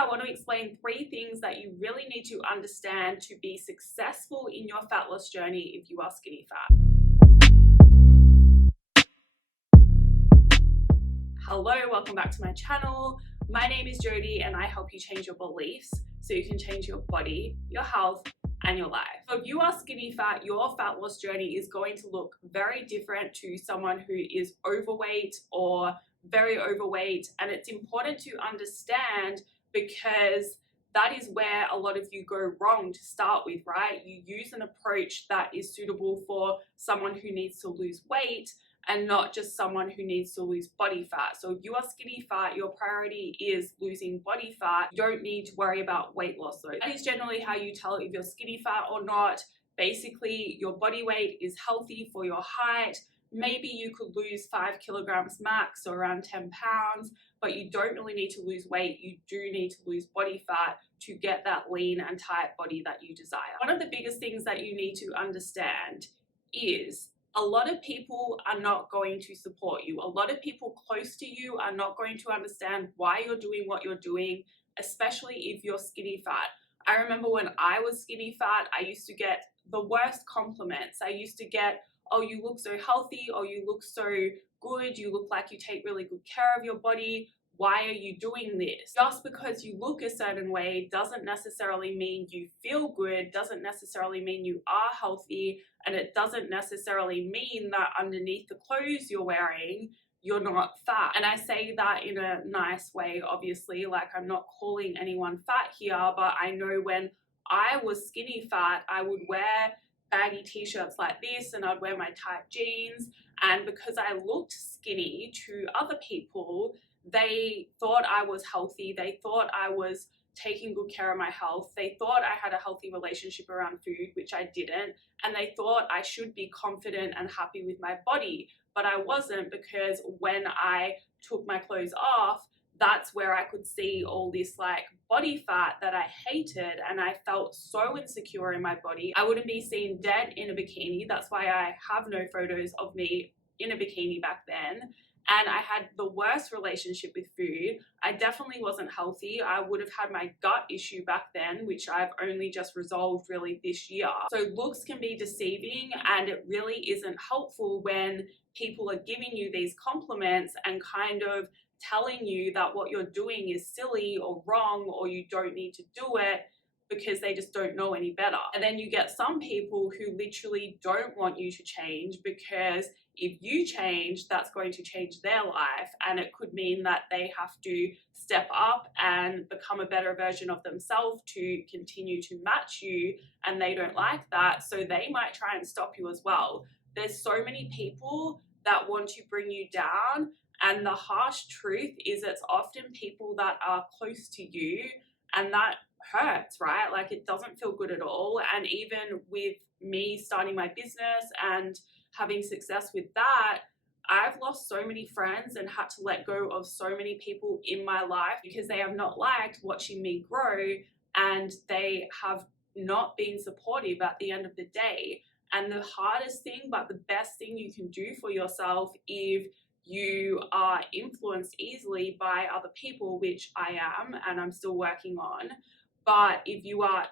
I want to explain 3 things that you really need to understand to be successful in your fat loss journey if you are skinny fat. Hello, welcome back to my channel. My name is Jodie and I help you change your beliefs so you can change your body, your health, and your life. So if you are skinny fat, your fat loss journey is going to look very different to someone who is overweight or very overweight, and it's important to understand because that is where a lot of you go wrong to start with, right? You use an approach that is suitable for someone who needs to lose weight and not just someone who needs to lose body fat. So if you are skinny fat, your priority is losing body fat. You don't need to worry about weight loss though. That is generally how you tell if you're skinny fat or not. Basically, your body weight is healthy for your height. Maybe you could lose 5 kilograms max, or around 10 pounds, but you don't really need to lose weight. You do need to lose body fat to get that lean and tight body that you desire. One of the biggest things that you need to understand is a lot of people are not going to support you. A lot of people close to you are not going to understand why you're doing what you're doing, especially if you're skinny fat. I remember when I was skinny fat, I used to get the worst compliments. I used to get, oh, you look so healthy, or you look so good, you look like you take really good care of your body. Why are you doing this? Just because you look a certain way doesn't necessarily mean you feel good, doesn't necessarily mean you are healthy, and it doesn't necessarily mean that underneath the clothes you're wearing, you're not fat. And I say that in a nice way, obviously, like I'm not calling anyone fat here, but I know when I was skinny fat, I would wear baggy t-shirts like this and I'd wear my tight jeans, and because I looked skinny to other people, they thought I was healthy, they thought I was taking good care of my health, they thought I had a healthy relationship around food, which I didn't, and they thought I should be confident and happy with my body, but I wasn't, because when I took my clothes off, that's where I could see all this like body fat that I hated, and I felt so insecure in my body. I wouldn't be seen dead in a bikini. That's why I have no photos of me in a bikini back then. And I had the worst relationship with food. I definitely wasn't healthy. I would have had my gut issue back then, which I've only just resolved really this year. So looks can be deceiving, and it really isn't helpful when people are giving you these compliments and kind of telling you that what you're doing is silly or wrong, or you don't need to do it, because they just don't know any better. And then you get some people who literally don't want you to change, because if you change, that's going to change their life, and it could mean that they have to step up and become a better version of themselves to continue to match you, and they don't like that, so they might try and stop you as well. There's so many people that want to bring you down, and the harsh truth is it's often people that are close to you, and that hurts, right? Like it doesn't feel good at all. And even with me starting my business and having success with that, I've lost so many friends and had to let go of so many people in my life because they have not liked watching me grow, and they have not been supportive at the end of the day. And the hardest thing, but the best thing you can do for yourself if you are influenced easily by other people, which I am and I'm still working on, but if you are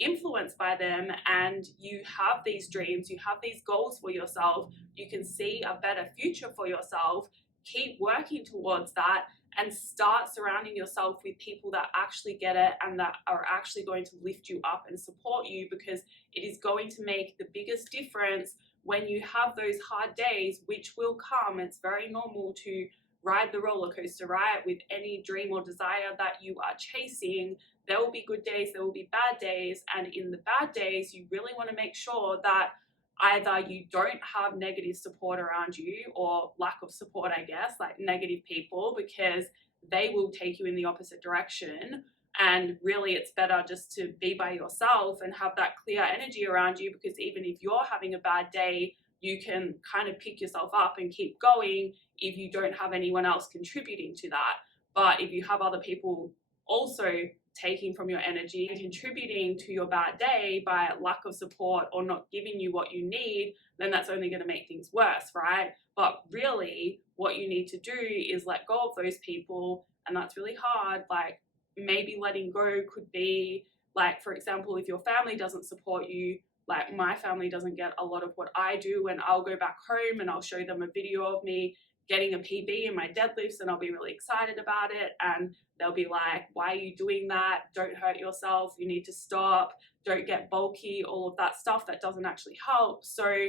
influenced by them and you have these dreams, you have these goals for yourself, you can see a better future for yourself, keep working towards that and start surrounding yourself with people that actually get it and that are actually going to lift you up and support you, because it is going to make the biggest difference when you have those hard days, which will come. It's very normal to ride the roller coaster, right? With any dream or desire that you are chasing, there will be good days, there will be bad days. And in the bad days, you really want to make sure that either you don't have negative support around you, or lack of support, I guess, like negative people, because they will take you in the opposite direction. And really it's better just to be by yourself and have that clear energy around you, because even if you're having a bad day, you can kind of pick yourself up and keep going if you don't have anyone else contributing to that. But if you have other people also taking from your energy and contributing to your bad day by lack of support or not giving you what you need, then that's only going to make things worse, right? But really what you need to do is let go of those people, and that's really hard. Like, maybe letting go could be like, for example, if your family doesn't support you, like my family doesn't get a lot of what I do, and I'll go back home and I'll show them a video of me getting a PB in my deadlifts, and I'll be really excited about it, and they'll be like, why are you doing that? Don't hurt yourself, you need to stop, don't get bulky, all of that stuff that doesn't actually help. So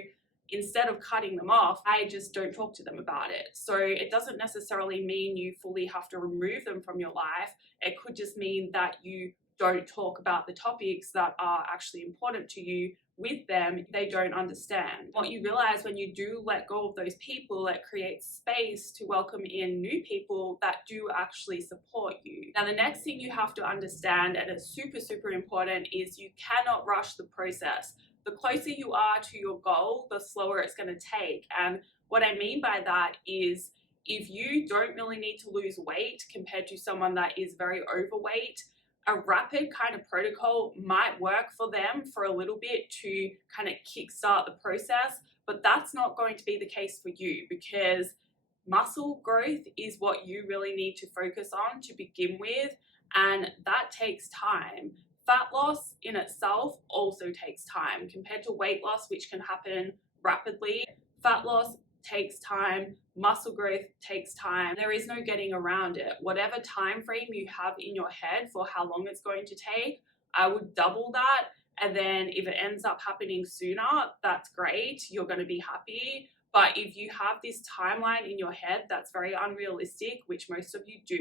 instead of cutting them off, I just don't talk to them about it. So it doesn't necessarily mean you fully have to remove them from your life. It could just mean that you don't talk about the topics that are actually important to you with them. They don't understand. What you realize when you do let go of those people, it creates space to welcome in new people that do actually support you. Now, the next thing you have to understand, and it's super, super important, is you cannot rush the process. The closer you are to your goal, the slower it's going to take. And what I mean by that is, if you don't really need to lose weight compared to someone that is very overweight, a rapid kind of protocol might work for them for a little bit to kind of kickstart the process, but that's not going to be the case for you, because muscle growth is what you really need to focus on to begin with, and that takes time. Fat loss in itself also takes time compared to weight loss, which can happen rapidly. Fat loss takes time, muscle growth takes time. There is no getting around it. Whatever time frame you have in your head for how long it's going to take, I would double that. And then if it ends up happening sooner, that's great, you're going to be happy. But if you have this timeline in your head that's very unrealistic, which most of you do,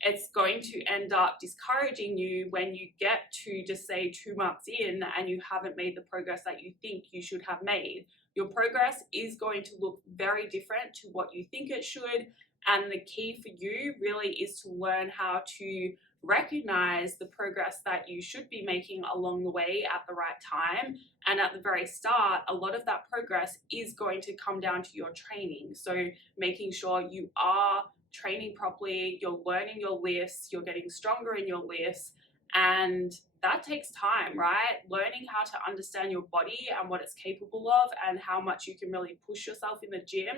it's going to end up discouraging you when you get to, just say, 2 months in and you haven't made the progress that you think you should have made. Your progress is going to look very different to what you think it should. And the key for you really is to learn how to recognize the progress that you should be making along the way at the right time. And at the very start, a lot of that progress is going to come down to your training. So making sure you are training properly, you're learning your lifts, you're getting stronger in your lifts, and that takes time, right? Learning how to understand your body and what it's capable of and how much you can really push yourself in the gym,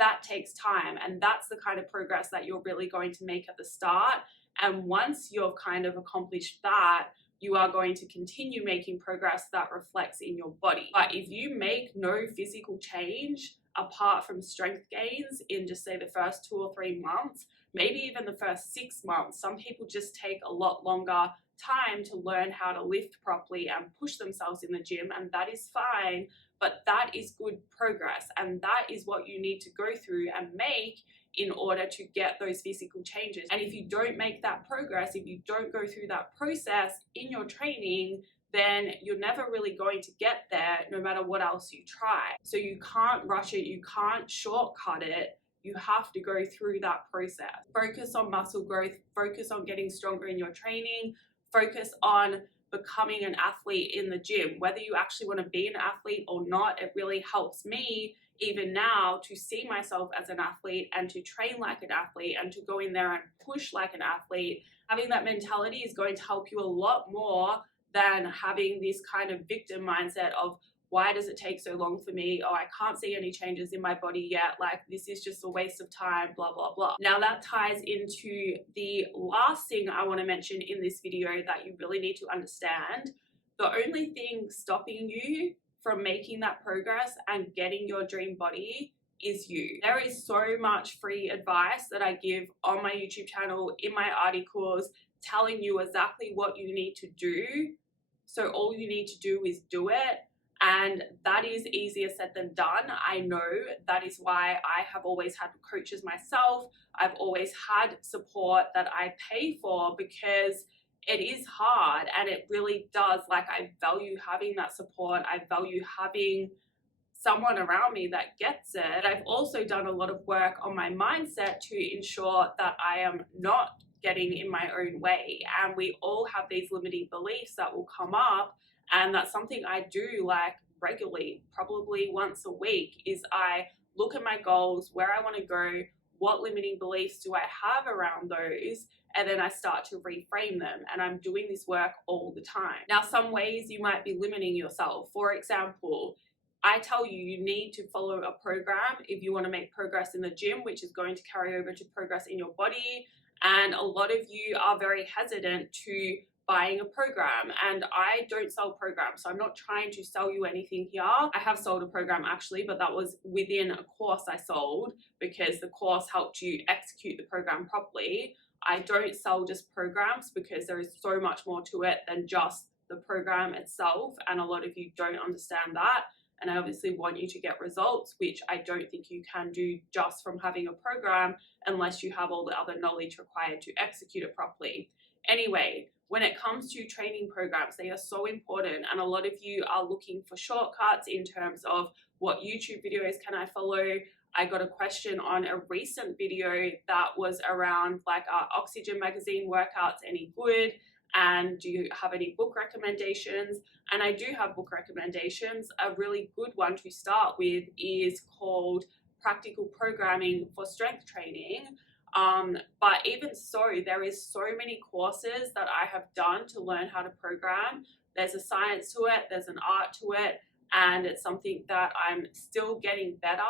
that takes time. And that's the kind of progress that you're really going to make at the start. And once you've kind of accomplished that, you are going to continue making progress that reflects in your body. But if you make no physical change apart from strength gains in, just say, the first 2 or 3 months, maybe even the first 6 months, some people just take a lot longer time to learn how to lift properly and push themselves in the gym, and that is fine, but that is good progress, and that is what you need to go through and make in order to get those physical changes. And if you don't make that progress, if you don't go through that process in your training, then you're never really going to get there no matter what else you try. So you can't rush it, you can't shortcut it. You have to go through that process. Focus on muscle growth, focus on getting stronger in your training, focus on becoming an athlete in the gym. Whether you actually want to be an athlete or not, it really helps me even now to see myself as an athlete and to train like an athlete and to go in there and push like an athlete. Having that mentality is going to help you a lot more than having this kind of victim mindset of, why does it take so long for me? Oh, I can't see any changes in my body yet. Like, this is just a waste of time, blah, blah, blah. Now that ties into the last thing I want to mention in this video that you really need to understand. The only thing stopping you from making that progress and getting your dream body is you. There is so much free advice that I give on my YouTube channel, in my articles, telling you exactly what you need to do. So all you need to do is do it. And that is easier said than done. I know. That is why I have always had coaches myself. I've always had support that I pay for, because it is hard and it really does. Like, I value having that support. I value having someone around me that gets it. I've also done a lot of work on my mindset to ensure that I am not getting in my own way. And we all have these limiting beliefs that will come up. And that's something I do like regularly, probably once a week, is I look at my goals, where I want to go, what limiting beliefs do I have around those, and then I start to reframe them. And I'm doing this work all the time. Now, some ways you might be limiting yourself. For example, I tell you, you need to follow a program if you want to make progress in the gym, which is going to carry over to progress in your body. And a lot of you are very hesitant to buying a program, and I don't sell programs, so I'm not trying to sell you anything here. I have sold a program actually, but that was within a course I sold because the course helped you execute the program properly. I don't sell just programs because there is so much more to it than just the program itself, and a lot of you don't understand that. And I obviously want you to get results, which I don't think you can do just from having a program unless you have all the other knowledge required to execute it properly. Anyway, when it comes to training programs, they are so important, and a lot of you are looking for shortcuts in terms of what YouTube videos can I follow. I got a question on a recent video that was around like, are Oxygen magazine workouts any good? And do you have any book recommendations? And I do have book recommendations. A really good one to start with is called Practical Programming for Strength Training. But even so, there is so many courses that I have done to learn how to program. There's a science to it, there's an art to it, and it's something that I'm still getting better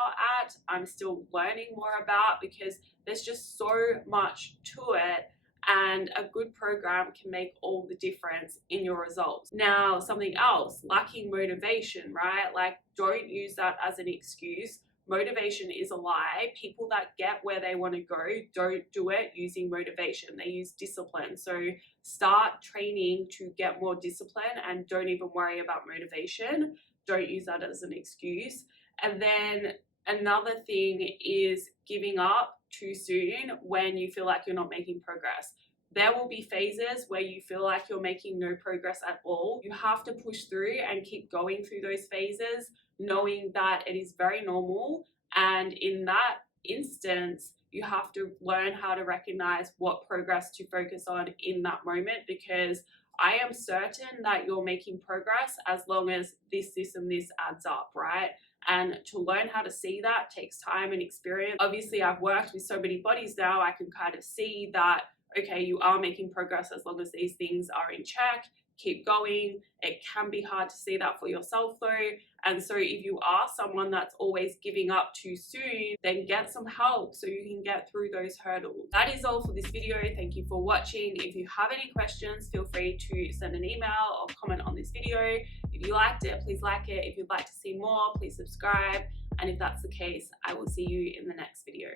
at. I'm still learning more about because there's just so much to it, and a good program can make all the difference in your results. Now, something else, lacking motivation, right? Like, don't use that as an excuse. Motivation is a lie. People that get where they want to go don't do it using motivation. They use discipline. So start training to get more discipline and don't even worry about motivation. Don't use that as an excuse. And then another thing is giving up too soon when you feel like you're not making progress. There will be phases where you feel like you're making no progress at all. You have to push through and keep going through those phases, knowing that it is very normal. And in that instance, you have to learn how to recognize what progress to focus on in that moment, because I am certain that you're making progress as long as this, and this adds up, right? And to learn how to see that takes time and experience. Obviously, I've worked with so many bodies now, I can kind of see that, okay, you are making progress as long as these things are in check. Keep going. It can be hard to see that for yourself though. And so if you are someone that's always giving up too soon, then get some help so you can get through those hurdles. That is all for this video. Thank you for watching. If you have any questions, feel free to send an email or comment on this video. If you liked it, please like it. If you'd like to see more, please subscribe. And if that's the case, I will see you in the next video.